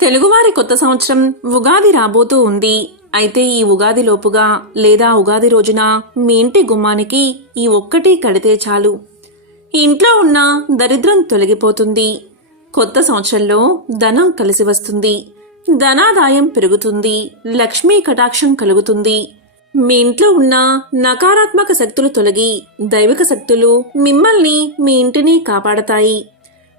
తెలుగువారి కొత్త సంవత్సరం ఉగాది రాబోతూ ఉంది. అయితే ఈ ఉగాది లోపుగా లేదా ఉగాది రోజున మీ ఇంటి గుమ్మానికి ఈ ఒక్కటి కడితే చాలు. ఇంట్లో ఉన్న దరిద్రం తొలగిపోతుంది. కొత్త సంవత్సరంలో ధనం కలిసి వస్తుంది. ధనాదాయం పెరుగుతుంది. లక్ష్మీ కటాక్షం కలుగుతుంది. మీ ఇంట్లో ఉన్న నకారాత్మక శక్తులు తొలగి దైవిక శక్తులు మిమ్మల్ని మీ ఇంటిని కాపాడతాయి.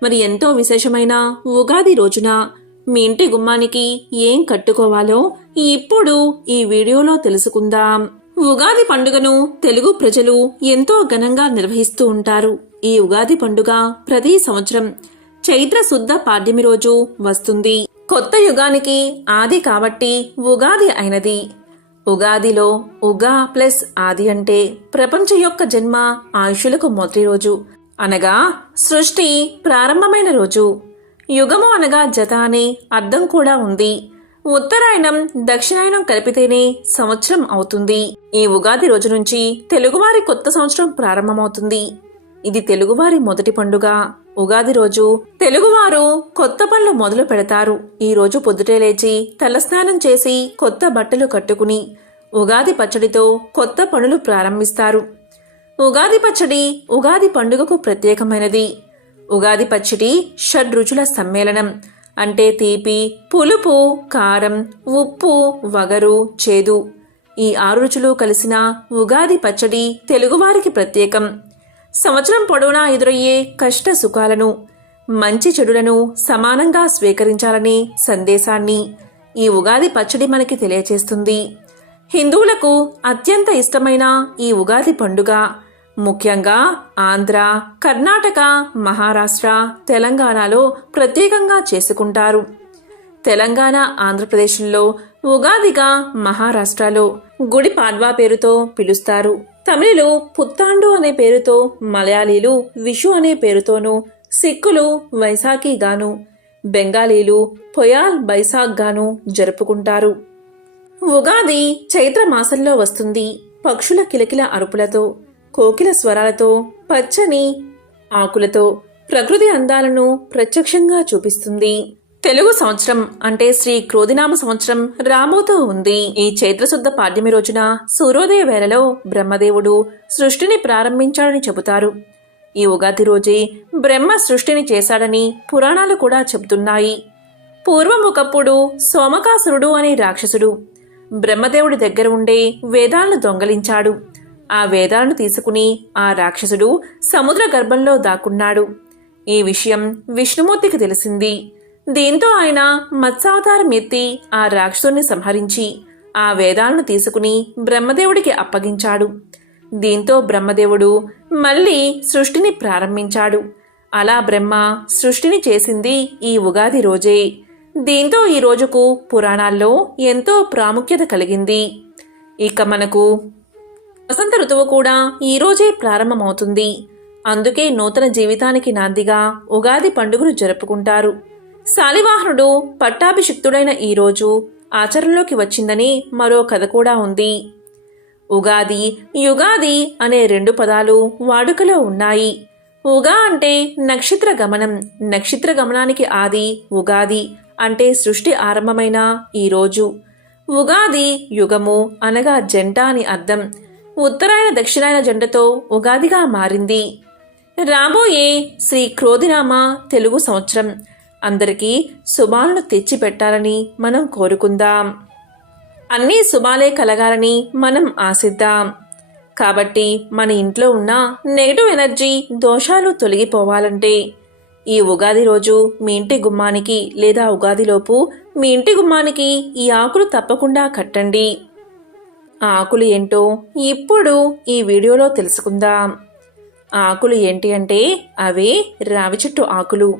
మరి ఎంతో విశేషమైన ఉగాది రోజున మీ ఇంటి గుమ్మానికి ఏం కట్టుకోవాలో ఇప్పుడు ఈ వీడియోలో తెలుసుకుందాం. ఉగాది పండుగను తెలుగు ప్రజలు ఎంతో ఘనంగా నిర్వహిస్తూ ఉంటారు. ఈ ఉగాది పండుగ ప్రతి సంవత్సరం చైత్ర శుద్ధ పాడ్యమి రోజు వస్తుంది. కొత్త యుగానికి ఆది కాబట్టి ఉగాది అయినది. ఉగాదిలో ఉగా ప్లస్ ఆది అంటే ప్రపంచ యొక్క జన్మ ఆయుషులకు మొదటి రోజు. అనగా సృష్టి ప్రారంభమైన రోజు. యుగము అనగా జత అనే అర్థం కూడా ఉంది. ఉత్తరాయణం దక్షిణాయనం కలిపితేనే సంవత్సరం అవుతుంది. ఈ ఉగాది రోజు నుంచి తెలుగువారి కొత్త సంవత్సరం ప్రారంభమవుతుంది. ఇది తెలుగువారి మొదటి పండుగ. ఉగాది రోజు తెలుగువారు కొత్త పనులు మొదలు పెడతారు. ఈ రోజు పొద్దుటే లేచి తలస్నానం చేసి కొత్త బట్టలు కట్టుకుని ఉగాది పచ్చడితో కొత్త పనులు ప్రారంభిస్తారు. ఉగాది పచ్చడి ఉగాది పండుగకు ప్రత్యేకమైనది. ఉగాది పచ్చడి షడ్రుచుల సమ్మేళనం. అంటే తీపి పులుపు కారం ఉప్పు వగరు చేదు. ఈ ఆరు రుచులు కలిసిన ఉగాది పచ్చడి తెలుగువారికి ప్రత్యేకం. సంవత్సరం పొడవునా ఎదురయ్యే కష్ట సుఖాలను మంచి చెడులను సమానంగా స్వీకరించాలనే సందేశాన్ని ఈ ఉగాది పచ్చడి మనకి తెలియచేస్తుంది. హిందువులకు అత్యంత ఇష్టమైన ఈ ఉగాది పండుగ ముఖ్యంగా ఆంధ్ర కర్ణాటక మహారాష్ట్ర తెలంగాణలో ప్రత్యేకంగా చేసుకుంటారు. తెలంగాణ ఆంధ్రప్రదేశ్లో ఉగాదిగా మహారాష్ట్రలో గుడి పాడ్వా పేరుతో పిలుస్తారు. తమిళులు పుత్తాండు అనే పేరుతో మలయాళీలు విషు అనే పేరుతోనూ సిక్కులు వైశాఖి గాను బెంగాలీలు పొయాల్ బైసాగ్ గాను జరుపుకుంటారు. ఉగాది చైత్ర మాసంలో వస్తుంది. పక్షుల కిలకిల అరుపులతో కోకిల స్వరాలతో పచ్చని ఆకులతో ప్రకృతి అందాలను ప్రత్యక్షంగా చూపిస్తుంది. తెలుగు సంవత్సరం అంటే శ్రీ క్రోధినామ సంవత్సరం రాబోతూ ఉంది. ఈ చైత్రశుద్ధ పాడ్యమి రోజున సూర్యోదయ వేళలో బ్రహ్మదేవుడు సృష్టిని ప్రారంభించాడని చెబుతారు. ఈ ఉగాది రోజే బ్రహ్మ సృష్టిని చేశాడని పురాణాలు కూడా చెబుతున్నాయి. పూర్వం ఒకప్పుడు సోమకాసురుడు అనే రాక్షసుడు బ్రహ్మదేవుడి దగ్గర ఉండే వేదాలను దొంగలించాడు. ఆ వేదాలను తీసుకుని ఆ రాక్షసుడు సముద్ర గర్భంలో దాక్కున్నాడు. ఈ విషయం విష్ణుమూర్తికి తెలిసింది. దీంతో ఆయన మత్స్యావతారం ఎత్తి ఆ రాక్షసుని సంహరించి ఆ వేదాలను తీసుకుని బ్రహ్మదేవుడికి అప్పగించాడు. దీంతో బ్రహ్మదేవుడు మళ్ళీ సృష్టిని ప్రారంభించాడు. అలా బ్రహ్మ సృష్టిని చేసింది ఈ ఉగాది రోజే. దీంతో ఈ రోజుకు పురాణాల్లో ఎంతో ప్రాముఖ్యత కలిగింది. ఇక మనకు వసంత ఋతువు కూడా ఈ రోజే ప్రారంభమవుతుంది. అందుకే నూతన జీవితానికి నాందిగా ఉగాది పండుగను జరుపుకుంటారు. శాలివాహనుడు పట్టాభిషిక్తుడైన ఈ రోజు ఆచరణలోకి వచ్చిందని మరో కథ కూడా ఉంది. ఉగాది యుగాది అనే రెండు పదాలు వాడుకలో ఉన్నాయి. ఉగా అంటే నక్షత్ర గమనం. నక్షత్ర గమనానికి ఆది ఉగాది అంటే సృష్టి ఆరంభమైన ఈ రోజు. ఉగాది యుగము అనగా జంట అని అర్థం. ఉత్తరాయణ దక్షిణాయన జెండతో ఉగాదిగా మారింది. రాబోయే శ్రీ క్రోధినామ తెలుగు సంవత్సరం అందరికీ శుభాలను తెచ్చిపెట్టాలని మనం కోరుకుందాం. అన్నీ శుభాలే కలగాలని మనం ఆశిద్దాం. కాబట్టి మన ఇంట్లో ఉన్న నెగటివ్ ఎనర్జీ దోషాలు తొలగిపోవాలంటే ఈ ఉగాది రోజు మీ ఇంటి గుమ్మానికి లేదా ఉగాదిలోపు మీ ఇంటి గుమ్మానికి ఈ ఆకులు తప్పకుండా కట్టండి. ఆకులు ఏంటో ఇప్పుడు ఈ వీడియోలో తెలుసుకుందాం. ఆకులు ఏంటి అంటే అవే రావి చెట్టు ఆకులు.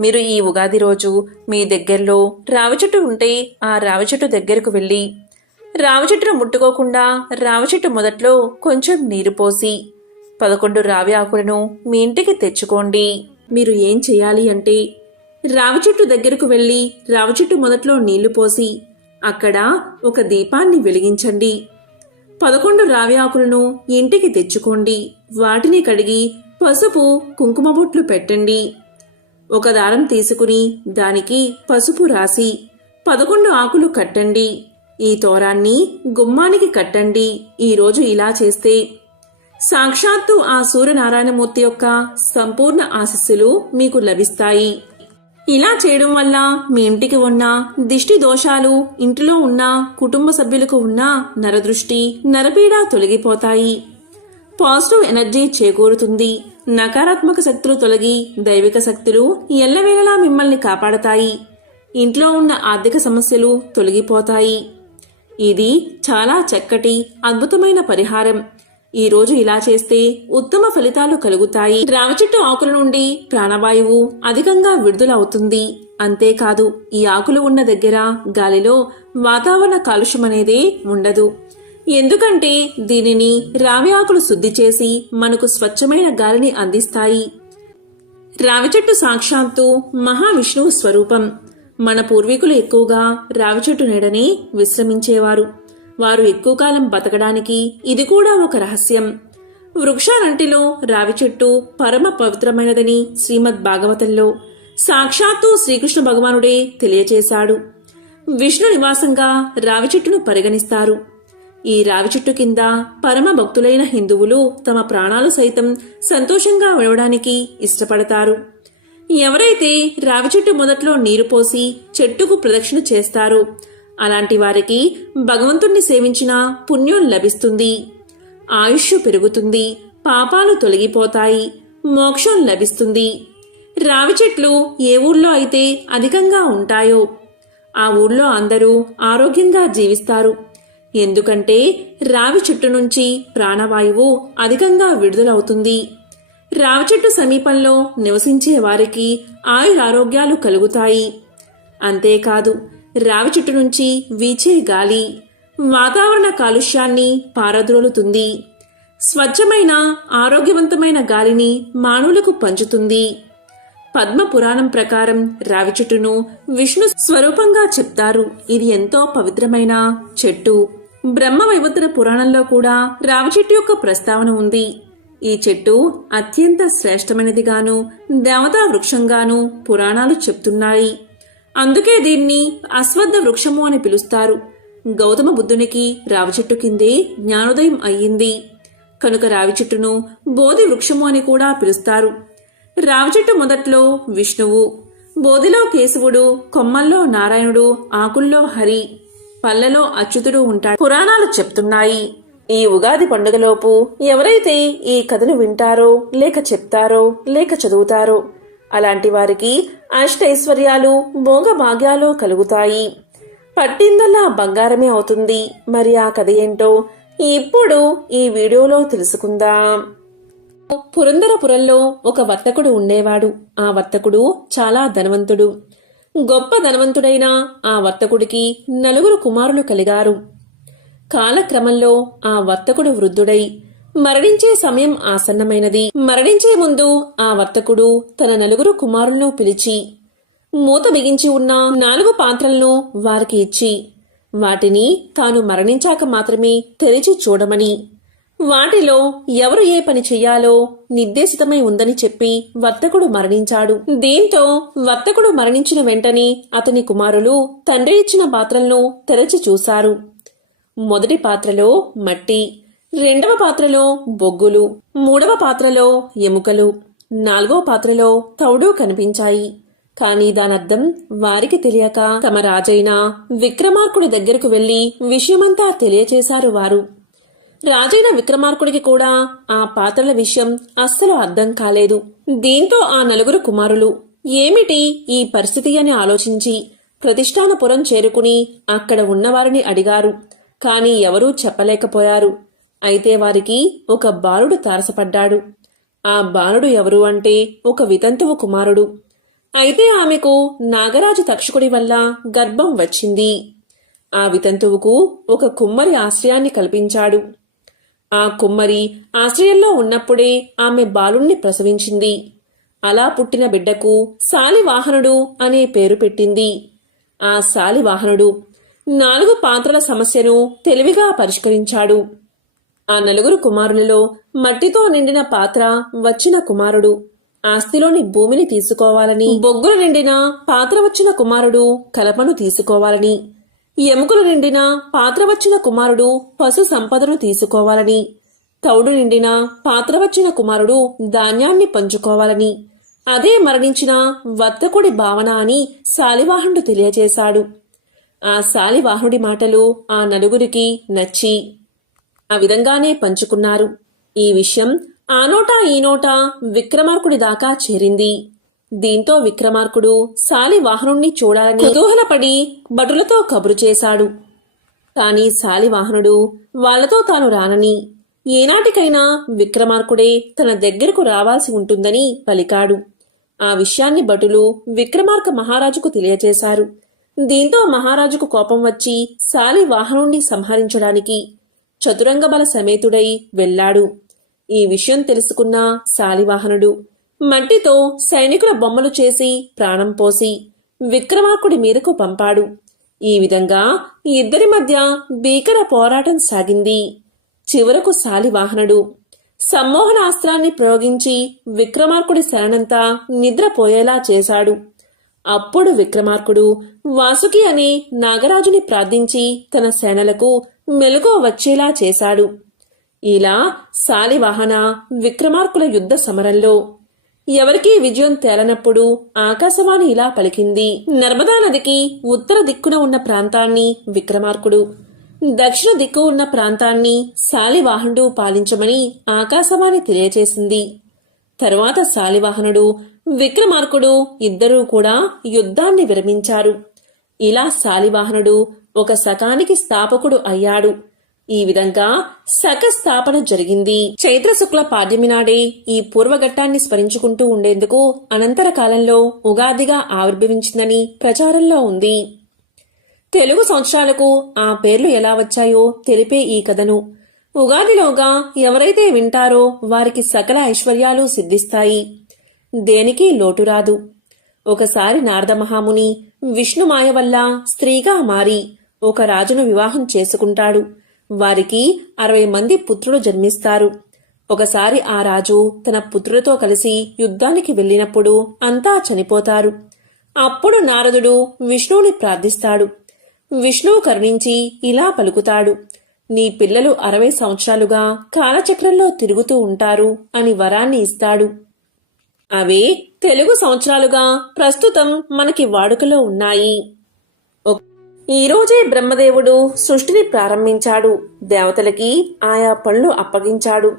మీరు ఈ ఉగాది రోజు మీ దగ్గరలో రావి చెట్టు ఉంటే ఆ రావి చెట్టు దగ్గరకు వెళ్ళి రావి చెట్టును ముట్టుకోకుండా రావి చెట్టు మొదట్లో కొంచెం నీరు పోసి పదకొండు రావి ఆకులను మీ ఇంటికి తెచ్చుకోండి. మీరు ఏం చేయాలి అంటే రావి చెట్టు దగ్గరకు వెళ్ళి రావి చెట్టు మొదట్లో నీళ్ళు పోసి అక్కడ ఒక దీపాన్ని వెలిగించండి. పదకొండు రావి ఆకులను ఇంటికి తెచ్చుకోండి. వాటిని కడిగి పసుపు కుంకుమ బొట్లు పెట్టండి. ఒక దారం తీసుకుని దానికి పసుపు రాసి పదకొండు ఆకులు కట్టండి. ఈ తోరాన్ని గుమ్మానికి కట్టండి. ఈరోజు ఇలా చేస్తే సాక్షాత్తు ఆ సూర్యనారాయణమూర్తి యొక్క సంపూర్ణ ఆశస్సులు మీకు లభిస్తాయి. ఇలా చేయడం వల్ల మీ ఇంటికి ఉన్న దిష్టి దోషాలు ఇంటిలో ఉన్న కుటుంబ సభ్యులకు ఉన్న నరదృష్టి నరపీడ తొలగిపోతాయి. పాజిటివ్ ఎనర్జీ చేకూరుతుంది. నకారాత్మక శక్తులు తొలగి దైవిక శక్తులు ఎల్లవేళలా మిమ్మల్ని కాపాడతాయి. ఇంట్లో ఉన్న ఆర్థిక సమస్యలు తొలగిపోతాయి. ఇది చాలా చక్కటి అద్భుతమైన పరిహారం. ఈ రోజు ఇలా చేస్తే ఉత్తమ ఫలితాలు కలుగుతాయి. రావి చెట్టు ఆకుల నుండి ప్రాణవాయువు అధికంగా విడుదల అవుతుంది. అంతేకాదు ఈ ఆకులు ఉన్న దగ్గర గాలిలో వాతావరణ కాలుష్యం అనేది ఉండదు. ఎందుకంటే దీనిని రావి ఆకులు శుద్ధి చేసి మనకు స్వచ్ఛమైన గాలిని అందిస్తాయి. రావి చెట్టు సాక్షాత్తు మహావిష్ణువు స్వరూపం. మన పూర్వీకులు ఎక్కువగా రావి చెట్టు నీడని విశ్రమించేవారు. వారు ఎక్కువ కాలం బతకడానికి ఇది కూడా ఒక రహస్యం. వృక్షాలంటిలో రావి చెట్టు పరమ పవిత్రమైనదని శ్రీమద్ భాగవతంలో సాక్షాత్తు శ్రీకృష్ణ భగవానుడే తెలియచేశాడు. విష్ణు నివాసంగా రావి చెట్టును పరిగణిస్తారు. ఈ రావి చెట్టు కింద పరమ భక్తులైన హిందువులు తమ ప్రాణాలు సైతం సంతోషంగా విడవడానికి ఇష్టపడతారు. ఎవరైతే రావి చెట్టు మొదట్లో నీరు పోసి చెట్టుకు ప్రదక్షిణ చేస్తారో అలాంటి వారికి భగవంతుణ్ణి సేవించిన పుణ్యం లభిస్తుంది. ఆయుష్ పెరుగుతుంది పాపాలు తొలగిపోతాయి మోక్షం లభిస్తుంది. రావి చెట్లు ఏ ఊర్లో అయితే అధికంగా ఉంటాయో ఆ ఊర్లో అందరూ ఆరోగ్యంగా జీవిస్తారు. ఎందుకంటే రావి చెట్టు నుంచి ప్రాణవాయువు అధికంగా విడుదలవుతుంది. రావి చెట్టు సమీపంలో నివసించే వారికి ఆయురారోగ్యాలు కలుగుతాయి. అంతేకాదు రావి చెట్టు నుంచి వీచే గాలి వాతావరణ కాలుష్యాన్ని పారద్రోలుతుంది. స్వచ్ఛమైన ఆరోగ్యవంతమైన గాలిని మానవులకు పంచుతుంది. పద్మ పురాణం ప్రకారం రావి చెట్టును విష్ణు స్వరూపంగా చెప్తారు. ఇది ఎంతో పవిత్రమైన చెట్టు. బ్రహ్మ వైవత్తర పురాణంలో కూడా రావి చెట్టు యొక్క ప్రస్తావన ఉంది. ఈ చెట్టు అత్యంత శ్రేష్టమైనదిగాను దేవతా వృక్షంగాను పురాణాలు చెప్తున్నాయి. అందుకే దీన్ని అశ్వద్ధ వృక్షము అని పిలుస్తారు. గౌతమ బుద్ధునికి రావి చెట్టు కిందే జ్ఞానోదయం అయ్యింది. కనుక రావి చెట్టును బోధి వృక్షము అని కూడా పిలుస్తారు. రావి చెట్టు మొదట్లో విష్ణువు బోధిలో కేశవుడు కొమ్మల్లో నారాయణుడు ఆకుల్లో హరి పల్లెలో అచ్యుతుడు ఉంటాడు పురాణాలు చెప్తున్నాయి. ఈ ఉగాది పండుగలోపు ఎవరైతే ఈ కథను వింటారో లేక చెప్తారో లేక చదువుతారో అలాంటి వారికి అష్టైశ్వర్యాలు భోగభాగ్యాలు కలుగుతాయి. పట్టిందల్లా బంగారమే అవుతుంది. మరి ఆ కథ ఏంటో ఇప్పుడు ఈ వీడియోలో తెలుసుకుందాం. పురందరపురంలో ఒక వర్తకుడు ఉండేవాడు. ఆ వర్తకుడు చాలా ధనవంతుడు. గొప్ప ధనవంతుడైన ఆ వర్తకుడికి నలుగురు కుమారులు కలిగారు. కాలక్రమంలో ఆ వర్తకుడు వృద్ధుడై మరణించే సమయం ఆసన్నమైనది. మరణించే ముందు ఆ వర్తకుడు తన నలుగురు కుమారులను పిలిచి మూత బిగించి ఉన్న నాలుగు పాత్రలను వారికి ఇచ్చి వాటిని తాను మరణించాక మాత్రమే తెరిచి చూడమని వాటిలో ఎవరు ఏ పని చెయ్యాలో నిర్దేశితమై ఉందని చెప్పి వర్తకుడు మరణించాడు. దీంతో వర్తకుడు మరణించిన వెంటనే అతని కుమారులు తండ్రి ఇచ్చిన పాత్రలను తెరచి చూశారు. మొదటి పాత్రలో మట్టి రెండవ పాత్రలో బొగ్గులు మూడవ పాత్రలో ఎముకలు నాలుగవ పాత్రలో తౌడు కనిపించాయి. కాని దానర్థం వారికి తెలియక తమ రాజైన విక్రమార్కుడి దగ్గరకు వెళ్ళి విషయమంతా తెలియచేశారు వారు. రాజైన విక్రమార్కుడికి కూడా ఆ పాత్రల విషయం అస్సలు అర్థం కాలేదు. దీంతో ఆ నలుగురు కుమారులు ఏమిటి ఈ పరిస్థితి అని ఆలోచించి ప్రతిష్టానపురం చేరుకుని అక్కడ ఉన్నవారిని అడిగారు. కాని ఎవరూ చెప్పలేకపోయారు. అయితే వారికి ఒక బాలుడు తారసపడ్డాడు. ఆ బాలుడు ఎవరు అంటే ఒక వితంతువు కుమారుడు. అయితే ఆమెకు నాగరాజు తక్షకుడి వల్ల గర్భం వచ్చింది. ఆ వితంతువుకు ఒక కుమ్మరి ఆశ్రయాన్ని కల్పించాడు. ఆ కుమ్మరి ఆశ్రయంలో ఉన్నప్పుడే ఆమె బాలుణ్ణి ప్రసవించింది. అలా పుట్టిన బిడ్డకు శాలివాహనుడు అనే పేరు పెట్టింది. ఆ శాలివాహనుడు నాలుగు పాత్రల సమస్యను తెలివిగా పరిష్కరించాడు. ఆ నలుగురు కుమారులలో మట్టితో నిండిన పాత్ర వచ్చిన కుమారుడు. ఆస్తిలోని భూమిని తీసుకోవాలని బొగ్గులు నిండిన పాత్ర వచ్చిన కుమారుడు కలపను తీసుకోవాలని ఎముకలు నిండిన పాత్ర వచ్చిన కుమారుడు పశు సంపదను తీసుకోవాలని తౌడు నిండిన పాత్ర వచ్చిన కుమారుడు ధాన్యాన్ని పంచుకోవాలని అదే మరణించిన వర్తకుడి భావన అని శాలివాహనుడు తెలియజేశాడు. ఆ శాలివాహనుడి మాటలు ఆ నలుగురికి నచ్చి ఆ విధంగానే పంచుకున్నారు. ఈ విషయం ఆ నోటా ఈ నోటా విక్రమార్కుడి దాకా చేరింది. దీంతో విక్రమార్కుడు శాలివాహనుణ్ణి చూడాలని కుతూహలపడి భటులతో కబురు చేశాడు. కాని శాలివాహనుడు వాళ్ళతో తాను రానని ఏనాటికైనా విక్రమార్కుడే తన దగ్గరకు రావాల్సి ఉంటుందని పలికాడు. ఆ విషయాన్ని భటులు విక్రమార్క మహారాజుకు తెలియజేశారు దీంతో మహారాజుకు కోపం వచ్చి శాలివాహనుణ్ణి సంహరించడానికి చతురంగబల సమేతుడై వెళ్ళాడు. ఈ విషయం తెలుసుకున్న శాలివాహనుడు మట్టితో సైనికుల బొమ్మలు చేసి ప్రాణం పోసి విక్రమార్కుడి మీదకు పంపాడు. ఈ విధంగా ఇద్దరి మధ్య భీకర పోరాటం సాగింది. చివరకు శాలివాహనుడు సమ్మోహనాస్త్రాన్ని ప్రయోగించి విక్రమార్కుడి శరణంతా నిద్రపోయేలా చేశాడు. అప్పుడు విక్రమార్కుడు వాసుకి అనే నాగరాజుని ప్రార్థించి తన సేనలకు మెలకువ వచ్చేలా చేశాడు. ఇలా శాలివాహన విక్రమార్కుల యుద్ధ సమరంలో ఎవరికీ విజయం తేలనప్పుడు ఆకాశవాణి ఇలా పలికింది. నర్మదా నదికి ఉత్తర దిక్కున ఉన్న ప్రాంతాన్ని విక్రమార్కుడు దక్షిణ దిక్కు ఉన్న ప్రాంతాన్ని శాలివాహనుడు పాలించమని ఆకాశవాణి తెలియజేసింది తరువాత శాలివాహనుడు విక్రమార్కుడు ఇద్దరూ కూడా యుద్ధాన్ని విరమించారు. ఇలా శాలివాహనుడు ఒక శకానికి స్థాపకుడు అయ్యాడు. ఈ విధంగా శక స్థాపన జరిగింది. చైత్ర శుక్ల పాడ్యమి నాడే ఈ పూర్వఘట్టాన్ని స్మరించుకుంటూ ఉండేందుకు అనంతర కాలంలో ఉగాదిగా ఆవిర్భవించిందని ప్రచారంలో ఉంది. తెలుగు సంవత్సరాలకు ఆ పేర్లు ఎలా వచ్చాయో తెలిపే ఈ కథను. ఉగాదిలోగా ఎవరైతే వింటారో వారికి సకల ఐశ్వర్యాలు సిద్ధిస్తాయి. దేనికి లోటు రాదు. ఒకసారి నారదమహాముని విష్ణుమాయ వల్ల స్త్రీగా మారి ఒక రాజును వివాహం చేసుకుంటాడు. వారికి అరవై మంది పుత్రులు జన్మిస్తారు. ఒకసారి ఆ రాజు తన పుత్రులతో కలిసి యుద్ధానికి వెళ్ళినప్పుడు అంతా చనిపోతారు. అప్పుడు నారదుడు విష్ణువుని ప్రార్థిస్తాడు. విష్ణువు కరుణించి ఇలా పలుకుతాడు. నీ పిల్లలు అరవై సంవత్సరాలుగా కాలచక్రంలో తిరుగుతూ ఉంటారు అని వరాన్ని ఇస్తాడు. అవి తెలుగు సంవత్సరాలుగా ప్రస్తుతం మనకి వాడుకలో ఉన్నాయి. ఈరోజే ఈ రోజే బ్రహ్మదేవుడు సృష్టిని ప్రారంభించాడు. దేవతలకి ఆయా పనులు అప్పగించాడు.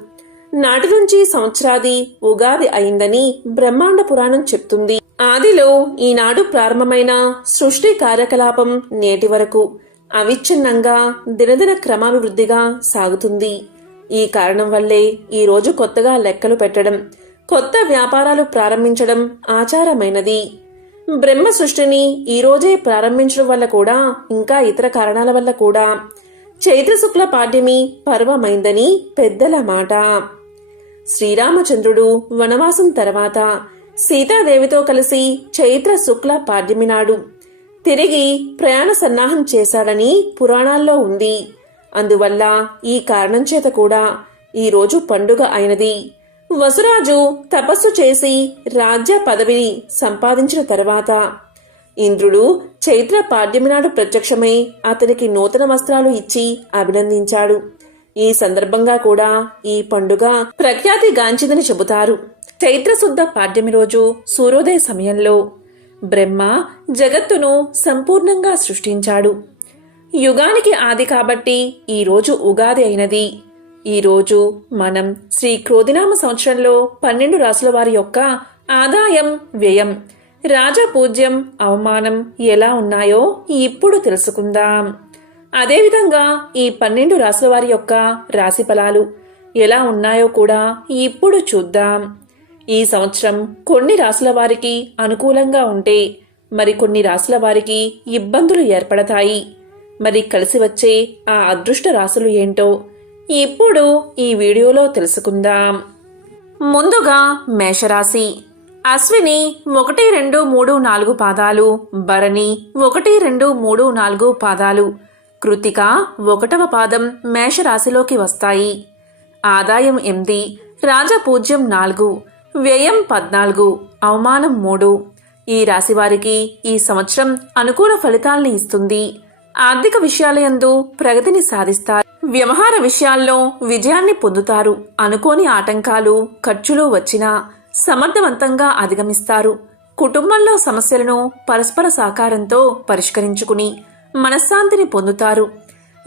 నాటి నుంచి సంవత్సరాది ఉగాది అయిందని బ్రహ్మాండ పురాణం చెప్తుంది. ఆదిలో ఈనాడు ప్రారంభమైన సృష్టి కార్యకలాపం నేటి వరకు అవిచ్ఛిన్నంగా దినదిన క్రమాభివృద్ధిగా సాగుతుంది. ఈ కారణం వల్లే ఈరోజు కొత్తగా లెక్కలు పెట్టడం కొత్త వ్యాపారాలు ప్రారంభించడం ఆచారమైనది. బ్రహ్మ సృష్టిని ఈరోజే ప్రారంభించడం వల్ల కూడా ఇంకా ఇతర కారణాల వల్ల కూడా చైత్ర శుక్ల పాడ్యమి పర్వమైందని పెద్దల మాట. శ్రీరామచంద్రుడు వనవాసం తర్వాత సీతాదేవితో కలిసి చైత్ర శుక్ల పాడ్యమి నాడు తిరిగి ప్రయాణ సన్నాహం చేశాడని పురాణాల్లో ఉంది. అందువల్ల ఈ కారణం చేత కూడా ఈరోజు పండుగ అయినది. వసురాజు తపస్సు చేసి రాజ్య పదవిని సంపాదించిన తర్వాత ఇంద్రుడు చైత్ర పాడ్యమి నాడు ప్రత్యక్షమై అతనికి నూతన వస్త్రాలు ఇచ్చి అభినందించాడు. ఈ సందర్భంగా కూడా ఈ పండుగ ప్రఖ్యాతి గాంచిందని చెబుతారు. చైత్రశుద్ధ పాడ్యమి రోజు సూర్యోదయ సమయంలో బ్రహ్మ జగత్తును సంపూర్ణంగా సృష్టించాడు. యుగానికి ఆది కాబట్టి ఈ రోజు ఉగాది అయినది. ఈరోజు మనం శ్రీ క్రోధినామ సంవత్సరంలో పన్నెండు రాసుల వారి యొక్క ఆదాయం వ్యయం రాజపూజ్యం అవమానం ఎలా ఉన్నాయో ఇప్పుడు తెలుసుకుందాం. అదేవిధంగా ఈ పన్నెండు రాసుల వారి యొక్క రాశి ఫలాలు ఎలా ఉన్నాయో కూడా ఇప్పుడు చూద్దాం. ఈ సంవత్సరం కొన్ని రాసుల వారికి అనుకూలంగా ఉంటే మరికొన్ని రాసుల వారికి ఇబ్బందులు ఏర్పడతాయి. మరి కలిసి వచ్చే ఆ అదృష్ట రాసులు ఏంటో ఇప్పుడు ఈ వీడియోలో తెలుసుకుందాం. ముందుగా మేషరాశి. అశ్విని ఒకటి రెండు మూడు నాలుగు పాదాలు భరణి ఒకటి రెండు మూడు నాలుగు పాదాలు కృతిక ఒకటవ పాదం మేషరాశిలోకి వస్తాయి. ఆదాయం ఎనిమిది రాజపూజ్యం నాలుగు వ్యయం పద్నాలుగు అవమానం మూడు. ఈ రాశి వారికి ఈ సంవత్సరం అనుకూల ఫలితాల్ని ఇస్తుంది. ఆర్థిక విషయాలయందు ప్రగతిని సాధిస్తారు. వ్యవహార విషయాల్లో విజయాన్ని పొందుతారు. అనుకోని ఆటంకాలు ఖర్చులు వచ్చినా సమర్థవంతంగా అధిగమిస్తారు. కుటుంబంలో సమస్యలను పరస్పర సహకారంతో పరిష్కరించుకుని మనశ్శాంతిని పొందుతారు.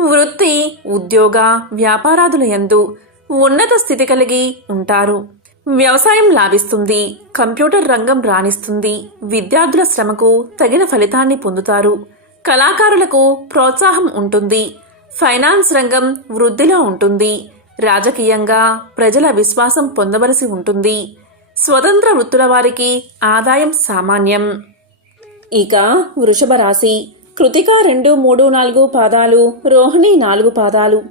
వృత్తి ఉద్యోగ వ్యాపారాదుల యందు ఉన్నత స్థితి కలిగి ఉంటారు. వ్యవసాయం లాభిస్తుంది కంప్యూటర్ రంగం రాణిస్తుంది విద్యార్థుల శ్రమకు తగిన ఫలితాన్ని పొందుతారు. కళాకారులకు ప్రోత్సాహం ఉంటుంది. ఫైనాన్స్ రంగం వృద్ధిలో ఉంటుంది. రాజకీయంగా ప్రజల విశ్వాసం పొందవలసి ఉంటుంది. స్వతంత్ర వృత్తుల వారికి ఆదాయం సామాన్యం. ఇక వృషభ రాశి. కృతిక రెండు మూడు నాలుగు పాదాలు రోహిణి నాలుగు పాదాలు.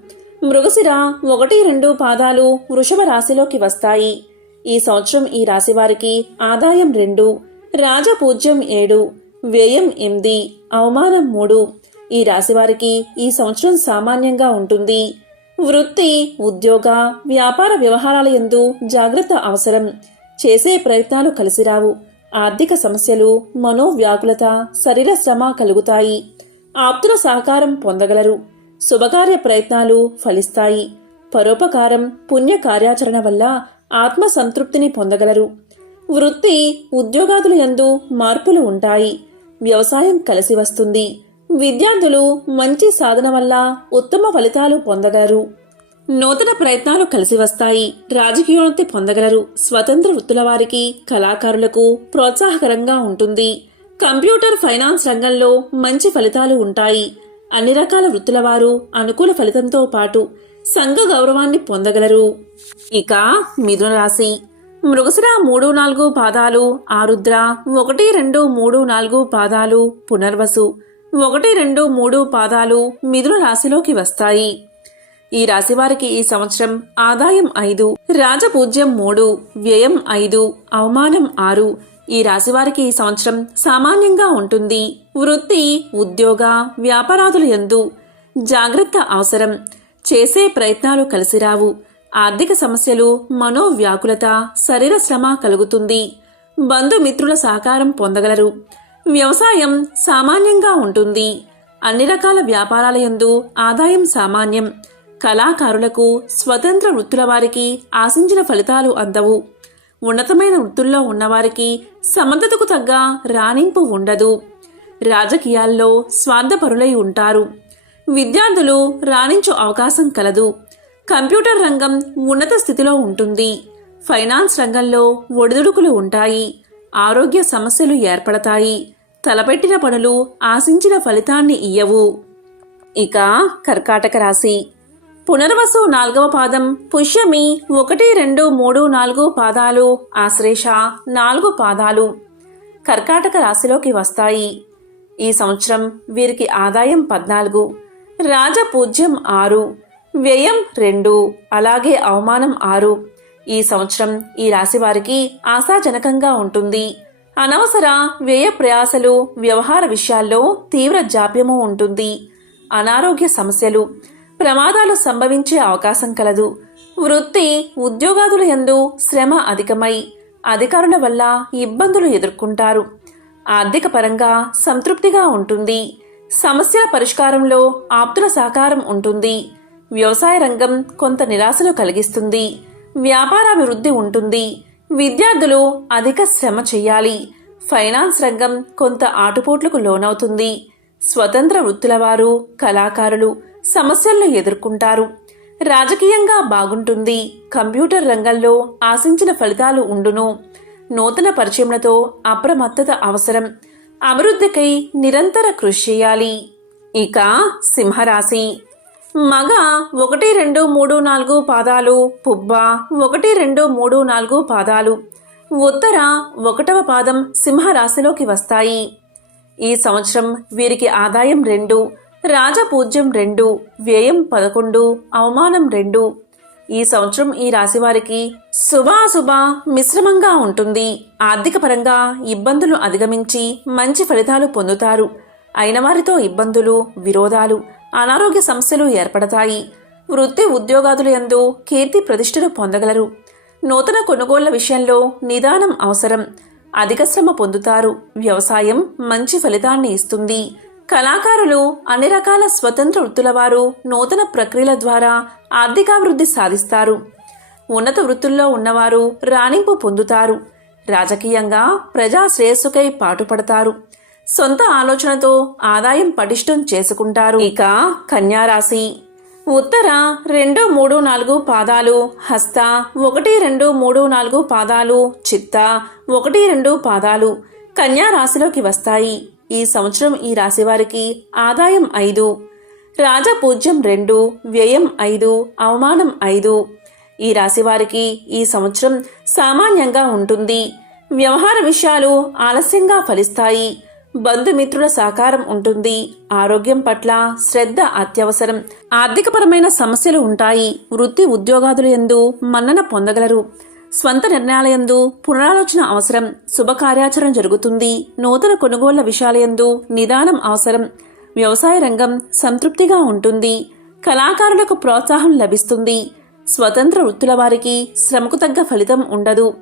మృగశిర ఒకటి రెండు పాదాలు వృషభ రాశిలోకి వస్తాయి. ఈ సంవత్సరం ఈ రాశి వారికి ఆదాయం రెండు రాజపూజ్యం ఏడు. వ్యయం ఎనిమిది అవమానం మూడు. ఈ రాశివారికి ఈ సంవత్సరం సామాన్యంగా ఉంటుంది. వృత్తి ఉద్యోగ వ్యాపార వ్యవహారాల ఎందు జాగ్రత్త అవసరం. చేసే ప్రయత్నాలు కలిసిరావు. ఆర్థిక సమస్యలు మనోవ్యాకులత శరీర శ్రమ కలుగుతాయి. ఆప్తుల సహకారం పొందగలరు. శుభకార్య ప్రయత్నాలు ఫలిస్తాయి. పరోపకారం పుణ్య కార్యాచరణ వల్ల ఆత్మ సంతృప్తిని పొందగలరు. వృత్తి ఉద్యోగాదుల యందు మార్పులు ఉంటాయి. వ్యవసాయం కలిసి వస్తుంది. విద్యార్థులు మంచి సాధన వల్ల ఉత్తమ ఫలితాలు పొందగలరు. నూతన ప్రయత్నాలు కలిసి వస్తాయి. రాజకీయోన్నతి పొందగలరు. స్వతంత్ర వృత్తుల వారికి కళాకారులకు ప్రోత్సాహకరంగా ఉంటుంది. కంప్యూటర్ ఫైనాన్స్ రంగంలో మంచి ఫలితాలు ఉంటాయి. అన్ని రకాల వృత్తుల వారు అనుకూల ఫలితంతో పాటు సంఘ గౌరవాన్ని పొందగలరు. ఇక మిథున రాశి. మృగశిర మూడు నాలుగు పాదాలు ఆరుద్ర ఒకటి రెండు మూడు నాలుగు పాదాలు పునర్వసు ఒకటి రెండు మూడు పాదాలు మిథున రాశిలోకి వస్తాయి. ఈ రాశి వారికి ఈ సంవత్సరం ఆదాయం ఐదు రాజపూజ్యం మూడు వ్యయం ఐదు అవమానం ఆరు. ఈ రాశి వారికి ఈ సంవత్సరం సామాన్యంగా ఉంటుంది. వృత్తి ఉద్యోగ వ్యాపారాదులు ఎందు జాగ్రత్త అవసరం. చేసే ప్రయత్నాలు కలిసిరావు ఆర్థిక సమస్యలు మనోవ్యాకులత శరీర శ్రమ కలుగుతుంది. బంధుమిత్రుల సహకారం పొందగలరు. వ్యవసాయం సామాన్యంగా ఉంటుంది. అన్ని రకాల వ్యాపారాల యందు ఆదాయం సామాన్యం. కళాకారులకు స్వతంత్ర వృత్తుల వారికి ఆశించిన ఫలితాలు అందవు. ఉన్నతమైన వృత్తుల్లో ఉన్నవారికి సమర్థతకు తగ్గ రాణింపు ఉండదు. రాజకీయాల్లో స్వార్థపరులై ఉంటారు. విద్యార్థులు రాణించు అవకాశం కలదు. కంప్యూటర్ రంగం ఉన్నత స్థితిలో ఉంటుంది. ఫైనాన్స్ రంగంలో ఒడిదుడుకులు ఉంటాయి. ఆరోగ్య సమస్యలు ఏర్పడతాయి. తలపెట్టిన పనులు ఆశించిన ఫలితాన్ని ఇయ్యవు. ఇక కర్కాటక రాశి. పునర్వసు నాలుగవ పాదం పుష్యమి ఒకటి రెండు మూడు నాలుగు పాదాలు ఆశ్లేష నాలుగు పాదాలు కర్కాటక రాశిలోకి వస్తాయి. ఈ సంవత్సరం వీరికి ఆదాయం పద్నాలుగు రాజపూజ్యం ఆరు. వ్యయం రెండు అలాగే అవమానం ఆరు. ఈ సంవత్సరం ఈ రాశి వారికి ఆశాజనకంగా ఉంటుంది. అనవసర వ్యయ ప్రయాసలు వ్యవహార విషయాల్లో తీవ్ర జాప్యము ఉంటుంది. అనారోగ్య సమస్యలు ప్రమాదాలు సంభవించే అవకాశం కలదు. వృత్తి ఉద్యోగాదుల యందు శ్రమ అధికమై అధికారుల వల్ల ఇబ్బందులు ఎదుర్కొంటారు. ఆర్థిక పరంగా సంతృప్తిగా ఉంటుంది. సమస్యల పరిష్కారంలో ఆప్తుల సహకారం ఉంటుంది. వ్యవసాయ రంగం కొంత నిరాశను కలిగిస్తుంది. వ్యాపారాభివృద్ధి ఉంటుంది. విద్యార్థులు అధిక శ్రమ చేయాలి. ఫైనాన్స్ రంగం కొంత ఆటుపోట్లకు లోనవుతుంది. స్వతంత్ర వృత్తుల వారు కళాకారులు సమస్యలను ఎదుర్కొంటారు. రాజకీయంగా బాగుంటుంది. కంప్యూటర్ రంగంలో ఆశించిన ఫలితాలు ఉండును. నూతన పరిచయములతో అప్రమత్తత అవసరం. అభివృద్ధికై నిరంతర కృషి చేయాలి. ఇక సింహరాశి. మగ ఒకటి రెండు మూడు నాలుగు పాదాలు పుబ్బ ఒకటి రెండు మూడు నాలుగు పాదాలు. ఉత్తర ఒకటవ పాదం సింహరాశిలోకి వస్తాయి. ఈ సంవత్సరం వీరికి ఆదాయం రెండు రాజపూజ్యం రెండు వ్యయం పదకొండు అవమానం రెండు. ఈ సంవత్సరం ఈ రాశివారికి శుభాశుభ మిశ్రమంగా ఉంటుంది. ఆర్థికపరంగా ఇబ్బందులు అధిగమించి మంచి ఫలితాలు పొందుతారు. అయిన వారితో ఇబ్బందులు విరోధాలు అనారోగ్య సమస్యలు ఏర్పడతాయి. వృత్తి ఉద్యోగాదులు యందు కీర్తి ప్రతిష్టలు పొందగలరు. నూతన కొనుగోళ్ళ విషయంలో నిదానం అవసరం. అధిక శ్రమ పొందుతారు. వ్యవసాయం మంచి ఫలితాన్ని ఇస్తుంది. కళాకారులు అన్ని రకాల స్వతంత్ర వృత్తుల వారు నూతన ప్రక్రియల ద్వారా ఆర్థికాభివృద్ధి సాధిస్తారు. ఉన్నత వృత్తుల్లో ఉన్నవారు రాణింపు పొందుతారు. రాజకీయంగా ప్రజా శ్రేయస్సుకై పాటుపడతారు. సొంత ఆలోచనతో ఆదాయం పటిష్టం చేసుకుంటారు. ఇక కన్యారాశి. ఉత్తర రెండు మూడు నాలుగు పాదాలు హస్త ఒకటి రెండు మూడు నాలుగు పాదాలు చిత్త ఒకటి రెండు పాదాలు కన్యా రాశిలోకి వస్తాయి. ఈ సంవత్సరం ఈ రాశి వారికి ఆదాయం ఐదు రాజపూజ్యం రెండు వ్యయం ఐదు అవమానం ఐదు. ఈ రాశి వారికి ఈ సంవత్సరం సామాన్యంగా ఉంటుంది. వ్యవహార విషయాలు ఆలస్యంగా ఫలిస్తాయి. బంధుమిత్రుల సహకారం ఉంటుంది. ఆరోగ్యం పట్ల శ్రద్ధ అత్యవసరం. ఆర్థికపరమైన సమస్యలు ఉంటాయి. వృత్తి ఉద్యోగాదుల ఎందు మన్నన పొందగలరు. స్వంత నిర్ణయాలయందు పునరాలోచన అవసరం. శుభకార్యాచరణ జరుగుతుంది. నూతన కొనుగోళ్ళ విషయాలయందు నిదానం అవసరం. వ్యవసాయ రంగం సంతృప్తిగా ఉంటుంది. కళాకారులకు ప్రోత్సాహం లభిస్తుంది. స్వతంత్ర వృత్తుల వారికి శ్రమకు తగ్గ ఫలితం ఉండదు.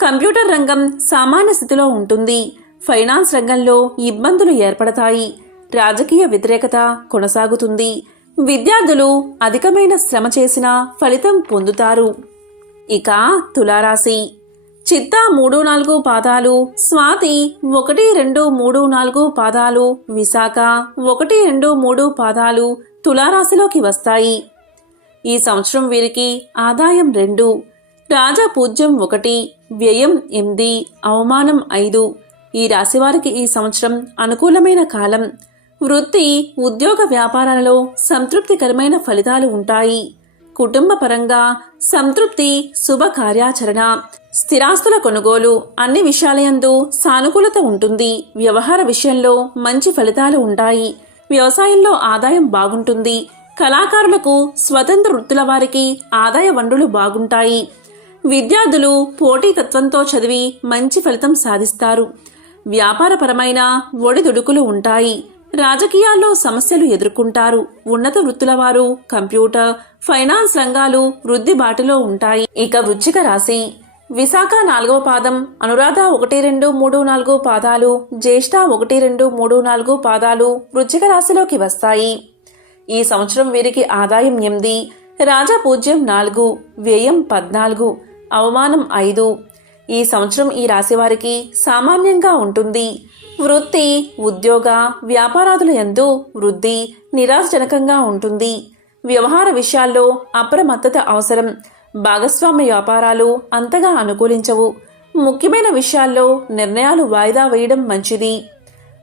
కంప్యూటర్ రంగం సామాన్య స్థితిలో ఉంటుంది. ఫైనాన్స్ రంగంలో ఇబ్బందులు ఏర్పడతాయి. రాజకీయ వ్యతిరేకత కొనసాగుతుంది. విద్యార్థులు అధికమైన శ్రమ చేసినా ఫలితం పొందుతారు. ఇక తులారాశి. చిత్త మూడు నాలుగు పాదాలు స్వాతి ఒకటి రెండు మూడు నాలుగు పాదాలు విశాఖ ఒకటి రెండు మూడు పాదాలు తులారాశిలోకి వస్తాయి. ఈ సంవత్సరం వీరికి ఆదాయం రెండు రాజపూజ్యం ఒకటి వ్యయం ఎనిమిది అవమానం ఐదు ఈ రాశివారికి ఈ సంవత్సరం అనుకూలమైన కాలం. వృత్తి ఉద్యోగ వ్యాపారాలలో సంతృప్తికరమైన ఫలితాలు ఉంటాయి. కుటుంబ పరంగా సంతృప్తి శుభ కార్యాచరణ స్థిరాస్తుల కొనుగోలు అన్ని విషయాలయందు సానుకూలత ఉంటుంది. వ్యవహార విషయంలో మంచి ఫలితాలు ఉంటాయి. వ్యవసాయంలో ఆదాయం బాగుంటుంది. కళాకారులకు స్వతంత్ర వృత్తుల వారికి ఆదాయ వనరులు బాగుంటాయి. విద్యార్థులు పోటీతత్వంతో చదివి మంచి ఫలితం సాధిస్తారు. వ్యాపారపరమైన ఒడిదుడుకులు ఉంటాయి. రాజకీయాల్లో సమస్యలు ఎదుర్కొంటారు. ఉన్నత వృత్తుల వారు కంప్యూటర్ ఫైనాన్స్ రంగాలు వృద్ధి బాటలో ఉంటాయి. ఇక వృచ్చిక రాశి. విశాఖ నాలుగో పాదం అనురాధ ఒకటి రెండు మూడు నాలుగు పాదాలు జ్యేష్ఠ ఒకటి రెండు మూడు నాలుగు పాదాలు వృచ్చిక రాశిలోకి వస్తాయి. ఈ సంవత్సరం వీరికి ఆదాయం ఎనిమిది రాజా పూజ్యం నాలుగు వ్యయం పద్నాలుగు అవమానం ఐదు ఈ సంవత్సరం ఈ రాశి వారికి సామాన్యంగా ఉంటుంది. వృత్తి ఉద్యోగ వ్యాపారాదుల ఎందు వృద్ధి నిరాశజనకంగా ఉంటుంది. వ్యవహార విషయాల్లో అప్రమత్తత అవసరం. భాగస్వామ్య వ్యాపారాలు అంతగా అనుకూలించవు. ముఖ్యమైన విషయాల్లో నిర్ణయాలు వాయిదా వేయడం మంచిది.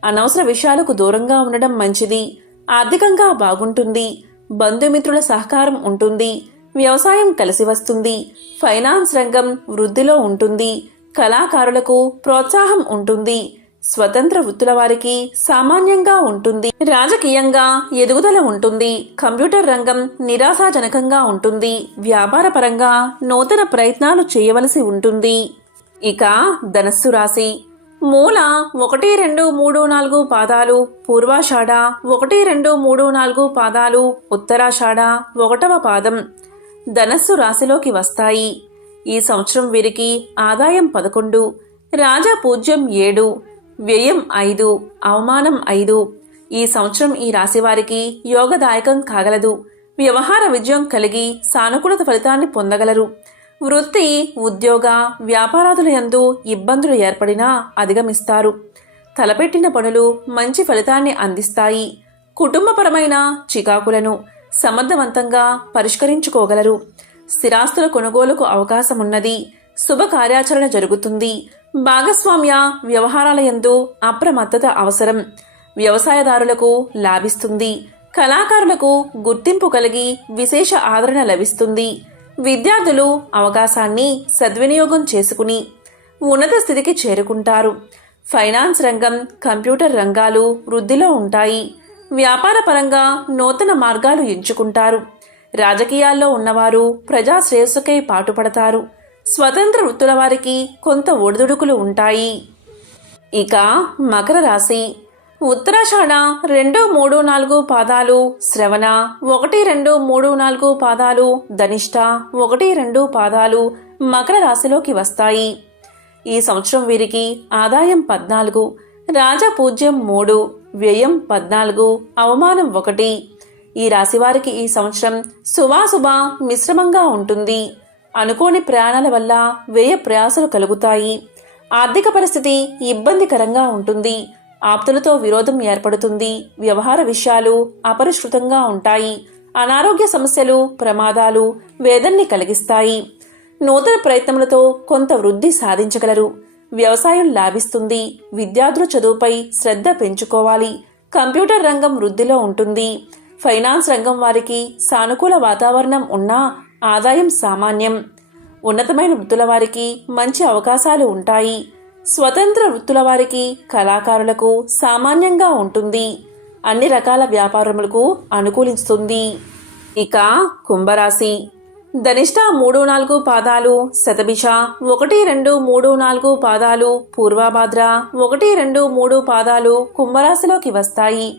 అనవసర విషయాలకు దూరంగా ఉండడం మంచిది. ఆర్థికంగా బాగుంటుంది. బంధుమిత్రుల సహకారం ఉంటుంది. వ్యవసాయం కలిసి వస్తుంది. ఫైనాన్స్ రంగం వృద్ధిలో ఉంటుంది. కళాకారులకు ప్రోత్సాహం ఉంటుంది. స్వతంత్ర వృత్తుల వారికి సామాన్యంగా ఉంటుంది. రాజకీయంగా ఎదుగుదల ఉంటుంది. కంప్యూటర్ రంగం నిరాశాజనకంగా ఉంటుంది. వ్యాపార పరంగా నూతన ప్రయత్నాలు చేయవలసి ఉంటుంది. ఇక ధనస్సు రాశి. మూల ఒకటి రెండు మూడు నాలుగు పాదాలు పూర్వాషాఢ ఒకటి రెండు మూడు నాలుగు పాదాలు ఉత్తరాషాఢ ఒకటవ పాదం. ధనస్సు రాశిలోకి వస్తాయి. ఈ సంవత్సరం వీరికి ఆదాయం పదకొండు రాజా పూజ్యం ఏడు వ్యయం ఐదు అవమానం ఐదు. ఈ సంవత్సరం ఈ రాశి వారికి యోగదాయకం కాగలదు. వ్యవహార విజయం కలిగి సానుకూలత ఫలితాన్ని పొందగలరు. వృత్తి ఉద్యోగ వ్యాపారాదుల యందు ఇబ్బందులు ఏర్పడినా అధిగమిస్తారు. తలపెట్టిన పనులు మంచి ఫలితాన్ని అందిస్తాయి. కుటుంబపరమైన చికాకులను సమర్థవంతంగా పరిష్కరించుకోగలరు. స్థిరాస్తుల కొనుగోలుకు అవకాశమున్నది. శుభ కార్యాచరణ జరుగుతుంది. భాగస్వామ్య వ్యవహారాల యందు అప్రమత్తత అవసరం. వ్యవసాయదారులకు లాభిస్తుంది. కళాకారులకు గుర్తింపు కలిగి విశేష ఆదరణ లభిస్తుంది. విద్యార్థులు అవకాశాన్ని సద్వినియోగం చేసుకుని ఉన్నత స్థితికి చేరుకుంటారు. ఫైనాన్స్ రంగం కంప్యూటర్ రంగాలు వృద్ధిలో ఉంటాయి. వ్యాపార పరంగా నూతన మార్గాలు ఎంచుకుంటారు. రాజకీయాల్లో ఉన్నవారు ప్రజా శ్రేయస్సుకై పాటుపడతారు. స్వతంత్ర వృత్తుల వారికి కొంత ఒడిదుడుకులు ఉంటాయి. ఇక మకర రాశి. ఉత్తరాషాఢ రెండు మూడు నాలుగు పాదాలు శ్రవణ ఒకటి రెండు మూడు నాలుగు పాదాలు ధనిష్ట ఒకటి రెండు పాదాలు మకర రాశిలోకి వస్తాయి. ఈ సంవత్సరం వీరికి ఆదాయం పద్నాలుగు రాజపూజ్యం మూడు వ్యయం పద్నాలుగు అవమానం ఒకటి. ఈ రాశివారికి ఈ సంవత్సరం శుభాశుభ మిశ్రమంగా ఉంటుంది. అనుకోని ప్రయాణాల వల్ల వ్యయ ప్రయాసలు కలుగుతాయి. ఆర్థిక పరిస్థితి ఇబ్బందికరంగా ఉంటుంది. ఆప్తులతో విరోధం ఏర్పడుతుంది. వ్యవహార విషయాలు అపరిష్కృతంగా ఉంటాయి. అనారోగ్య సమస్యలు ప్రమాదాలు వేదన్ని కలిగిస్తాయి. నూతన ప్రయత్నములతో కొంత వృద్ధి సాధించగలరు. వ్యవసాయం లాభిస్తుంది. విద్యార్థుల చదువుపై శ్రద్ధ పెంచుకోవాలి. కంప్యూటర్ రంగం వృద్ధిలో ఉంటుంది. ఫైనాన్స్ రంగం వారికి సానుకూల వాతావరణం ఉన్నా ఆదాయం సామాన్యం. ఉన్నతమైన వృత్తుల వారికి మంచి అవకాశాలు ఉంటాయి. స్వతంత్ర వృత్తుల వారికి కళాకారులకు సామాన్యంగా ఉంటుంది. అన్ని రకాల వ్యాపారములకు అనుకూలిస్తుంది. ఇక కుంభరాశి. ధనిష్ట మూడు నాలుగు పాదాలు శతభిష ఒకటి రెండు మూడు నాలుగు పాదాలు పూర్వభాద్ర ఒకటి రెండు మూడు పాదాలు కుంభరాశిలోకి వస్తాయి.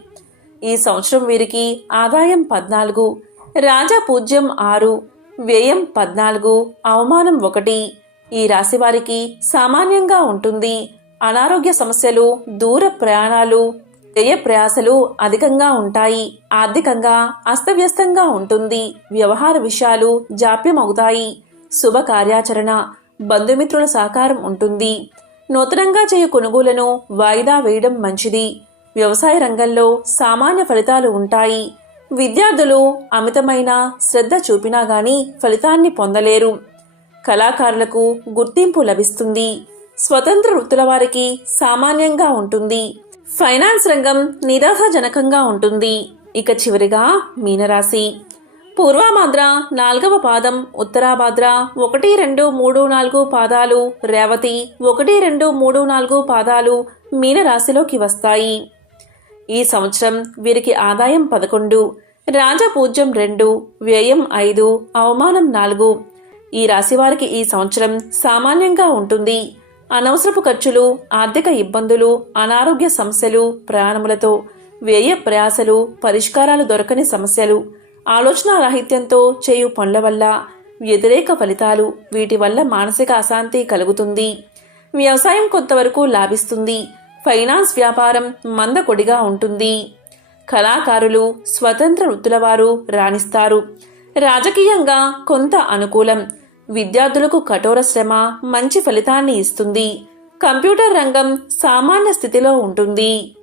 ఈ సంవత్సరం వీరికి ఆదాయం పద్నాలుగు రాజా పూజ్యం ఆరు వ్యయం పద్నాలుగు అవమానం ఒకటి. ఈ రాశి వారికి సామాన్యంగా ఉంటుంది. అనారోగ్య సమస్యలు దూర ప్రయాణాలు వ్యయ ప్రయాసలు అధికంగా ఉంటాయి ఆర్థికంగా అస్తవ్యస్తంగా ఉంటుంది వ్యవహార విషయాలు జాప్యం అవుతాయి శుభ కార్యాచరణ బంధుమిత్రుల సహకారం ఉంటుంది. నూతనంగా చేయు కొనుగోలను వాయిదా వేయడం మంచిది. వ్యవసాయ రంగంలో సామాన్య ఫలితాలు ఉంటాయి. విద్యార్థులు అమితమైన శ్రద్ధ చూపినా గాని ఫలితాన్ని పొందలేరు. కళాకారులకు గుర్తింపు లభిస్తుంది. స్వతంత్ర వృత్తుల వారికి సామాన్యంగా ఉంటుంది. ఫైనాన్స్ రంగం నిరాశాజనకంగా ఉంటుంది. ఇక చివరిగా మీనరాశి. పూర్వభాద్ర నాలుగవ పాదం ఉత్తరాభాద్ర ఒకటి రెండు మూడు నాలుగు పాదాలు రేవతి ఒకటి రెండు మూడు నాలుగు పాదాలు మీనరాశిలోకి వస్తాయి. ఈ సంవత్సరం వీరికి ఆదాయం పదకొండు రాజపూజ్యం రెండు వ్యయం ఐదు అవమానం నాలుగు. ఈ రాశి వారికి ఈ సంవత్సరం సామాన్యంగా ఉంటుంది. అనవసరపు ఖర్చులు ఆర్థిక ఇబ్బందులు అనారోగ్య సమస్యలు ప్రయాణములతో వ్యయ ప్రయాసలు పరిష్కారాలు దొరకని సమస్యలు ఆలోచన రాహిత్యంతో చేయు పనుల వల్ల వ్యతిరేక ఫలితాలు వీటి వల్ల మానసిక అశాంతి కలుగుతుంది. వ్యవసాయం కొంతవరకు లాభిస్తుంది. ఫైనాన్స్ వ్యాపారం మందకొడిగా ఉంటుంది. కళాకారులు స్వతంత్ర వృత్తుల వారు రాణిస్తారు. రాజకీయంగా కొంత అనుకూలం విద్యార్థులకు కఠోర శ్రమ మంచి ఫలితాన్ని ఇస్తుంది. కంప్యూటర్ రంగం సామాన్య స్థితిలో ఉంటుంది.